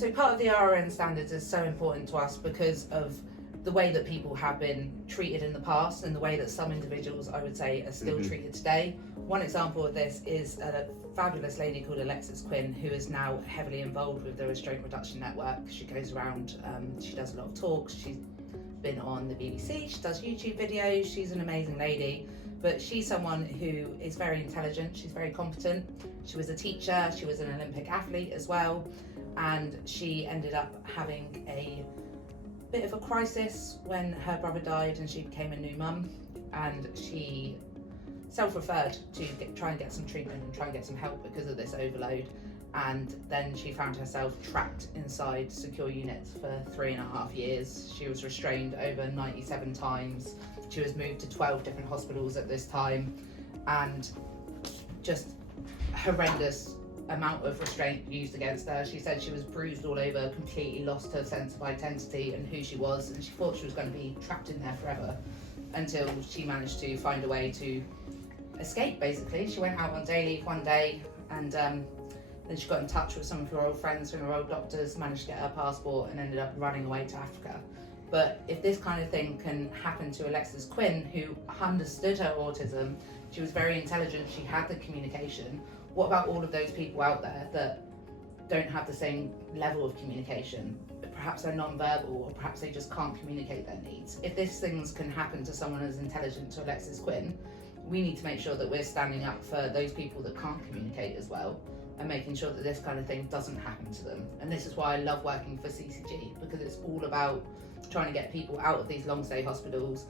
So part of the RRN standards is so important to us because of the way that people have been treated in the past and the way that some individuals, I would say, are still treated today. One example of this is a fabulous lady called Alexis Quinn, who is now heavily involved with the Restraint Reduction Network. She goes around, she does a lot of talks, she's been on the BBC, she does YouTube videos, she's an amazing lady. But she's someone who is very intelligent, she's very competent. She was a teacher, she was an Olympic athlete as well, and she ended up having a bit of a crisis when her brother died and she became a new mum, and she self-referred to try and get some treatment and try and get some help because of this overload. And then she found herself trapped inside secure units for 3.5 years. She was restrained over 97 times. She was moved to 12 different hospitals at this time, and just horrendous amount of restraint used against her. She said she was bruised all over, completely lost her sense of identity and who she was, and she thought she was going to be trapped in there forever until she managed to find a way to escape, basically. She went out on day leave one day, and then she got in touch with some of her old friends from her old doctors, managed to get her passport, and ended up running away to Africa. But if this kind of thing can happen to Alexis Quinn, who understood her autism, she was very intelligent, she had the communication, what about all of those people out there that don't have the same level of communication? Perhaps they're non-verbal, or perhaps they just can't communicate their needs. If these things can happen to someone as intelligent to Alexis Quinn, we need to make sure that we're standing up for those people that can't communicate as well, and making sure that this kind of thing doesn't happen to them. And this is why I love working for CCG, because it's all about trying to get people out of these long stay hospitals.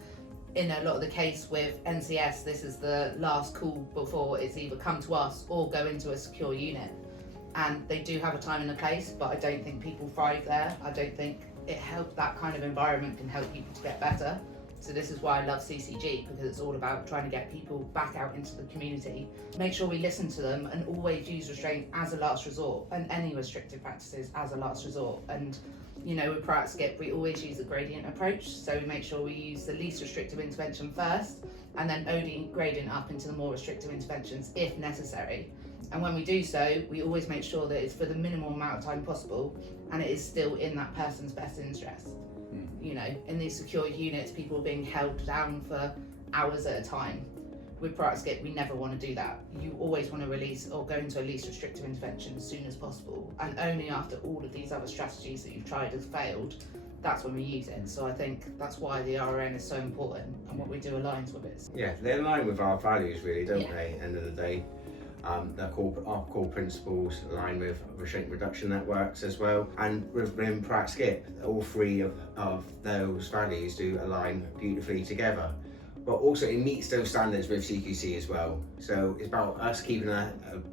In a lot of the case with NCS, this is the last call before it's either come to us or go into a secure unit. And they do have a time and a place, but I don't think people thrive there. I don't think that kind of environment can help people to get better. So this is why I love CCG, because it's all about trying to get people back out into the community. Make sure we listen to them and always use restraint as a last resort, and any restrictive practices as a last resort. And you know, with PROACT-SCIPr, we always use a gradient approach. So we make sure we use the least restrictive intervention first, and then only gradient up into the more restrictive interventions if necessary. And when we do so, we always make sure that it's for the minimal amount of time possible, and it is still in that person's best interest. You know, in these secure units, people are being held down for hours at a time. With PROACT-SCIPr, we never want to do that. You always want to release or go into a least restrictive intervention as soon as possible, and only after all of these other strategies that you've tried has failed, that's when we use it. So I think that's why the RRN is so important, and what we do aligns with it. Yeah, they align with our values really, don't they, end of the day. Our core principles align with restraint reduction networks as well, and within PROACT-SCIPr, all three of those values do align beautifully together. But also it meets those standards with CQC as well. So it's about us keeping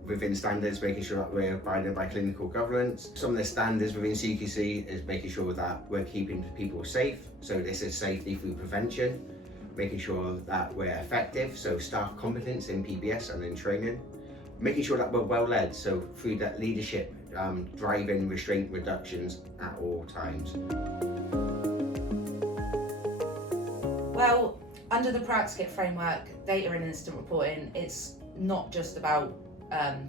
within standards, making sure that we're abiding by clinical governance. Some of the standards within CQC is making sure that we're keeping people safe. So this is safety through prevention, making sure that we're effective, so staff competence in PBS and in training. Making sure that we're well led, so through that leadership, driving restraint reductions at all times. Well, under the PROACT-SCIPr framework, data and incident reporting, it's not just about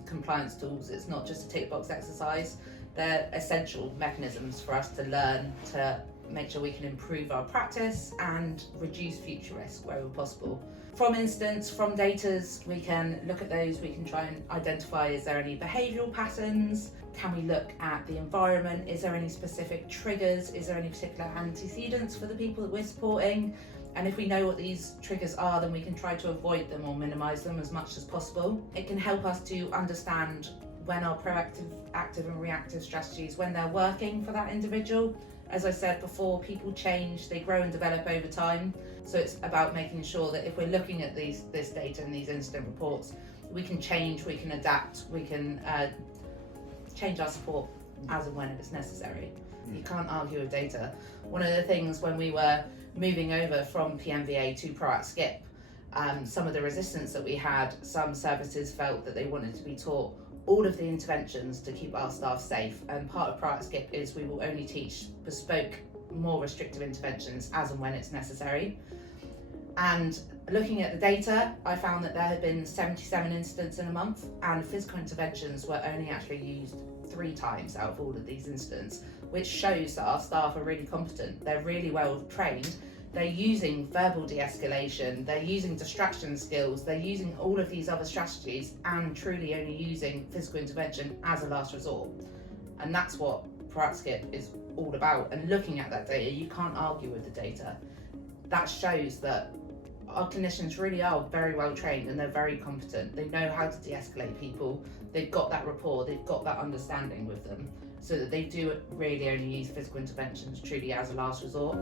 compliance tools, it's not just a tick box exercise. They're essential mechanisms for us to learn to make sure we can improve our practice and reduce future risk wherever possible. From incidents, from datas, we can look at those, we can try and identify, is there any behavioural patterns? Can we look at the environment? Is there any specific triggers? Is there any particular antecedents for the people that we're supporting? And if we know what these triggers are, then we can try to avoid them or minimise them as much as possible. It can help us to understand when our proactive, active and reactive strategies, when they're working for that individual. As I said before, people change, they grow and develop over time. So it's about making sure that if we're looking at this data and these incident reports, we can change, we can adapt, we can change our support as and when it's necessary. You can't argue with data. One of the things when we were moving over from PMVA to PROACT-SCIPr, some of the resistance that we had, some services felt that they wanted to be taught all of the interventions to keep our staff safe, and part of PROACT-SCIPr is we will only teach bespoke, more restrictive interventions as and when it's necessary. And looking at the data, I found that there had been 77 incidents in a month, and physical interventions were only actually used 3 times out of all of these incidents, which shows that our staff are really competent. They're really well trained. They're using verbal de-escalation, they're using distraction skills, they're using all of these other strategies and truly only using physical intervention as a last resort. And that's what PROACT-SCIPr is all about. And looking at that data, you can't argue with the data. That shows that our clinicians really are very well trained and they're very competent. They know how to de-escalate people, they've got that rapport, they've got that understanding with them, so that they do really only use physical interventions truly as a last resort.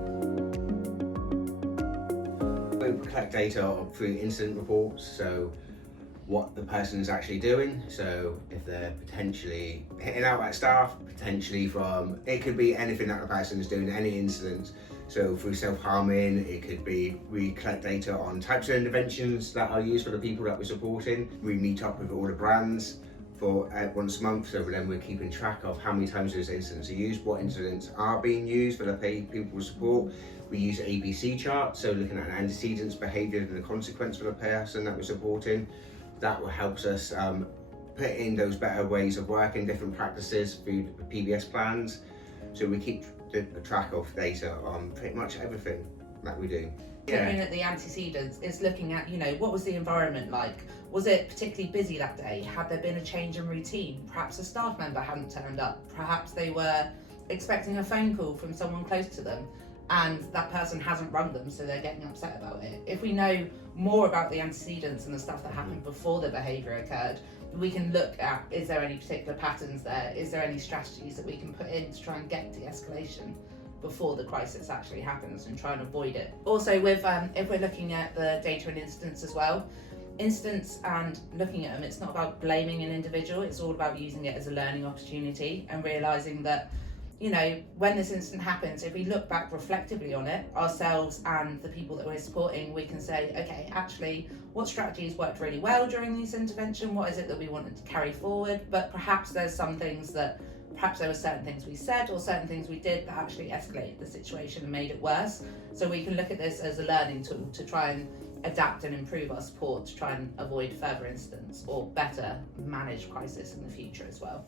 We collect data through incident reports, so what the person is actually doing. So if they're potentially hitting out at staff, potentially from, it could be anything that the person is doing, any incident. So through self-harming, it could be, we collect data on types of interventions that are used for the people that we're supporting. We meet up with all the brands for once a month, so then we're keeping track of how many times those incidents are used, what incidents are being used for the people we support. We use an ABC chart, so looking at an antecedents, behaviour and the consequence for the person that we're supporting. That will help us put in those better ways of working, different practices through the PBS plans. So we keep the track of data on pretty much everything that we do. Looking at the antecedents is looking at, what was the environment like? Was it particularly busy that day? Had there been a change in routine? Perhaps a staff member hadn't turned up. Perhaps they were expecting a phone call from someone close to them and that person hasn't rung them, so they're getting upset about it. If we know more about the antecedents and the stuff that happened before the behaviour occurred, we can look at, is there any particular patterns there? Is there any strategies that we can put in to try and get de-escalation before the crisis actually happens and try and avoid it? Also, with if we're looking at the data and incidents as well, incidents and looking at them, it's not about blaming an individual, it's all about using it as a learning opportunity and realising that, when this incident happens, if we look back reflectively on it, ourselves and the people that we're supporting, we can say, okay, actually, what strategies worked really well during this intervention? What is it that we wanted to carry forward? But perhaps there's some things that, perhaps there were certain things we said or certain things we did that actually escalated the situation and made it worse. So we can look at this as a learning tool to try and adapt and improve our support to try and avoid further incidents or better manage crisis in the future as well.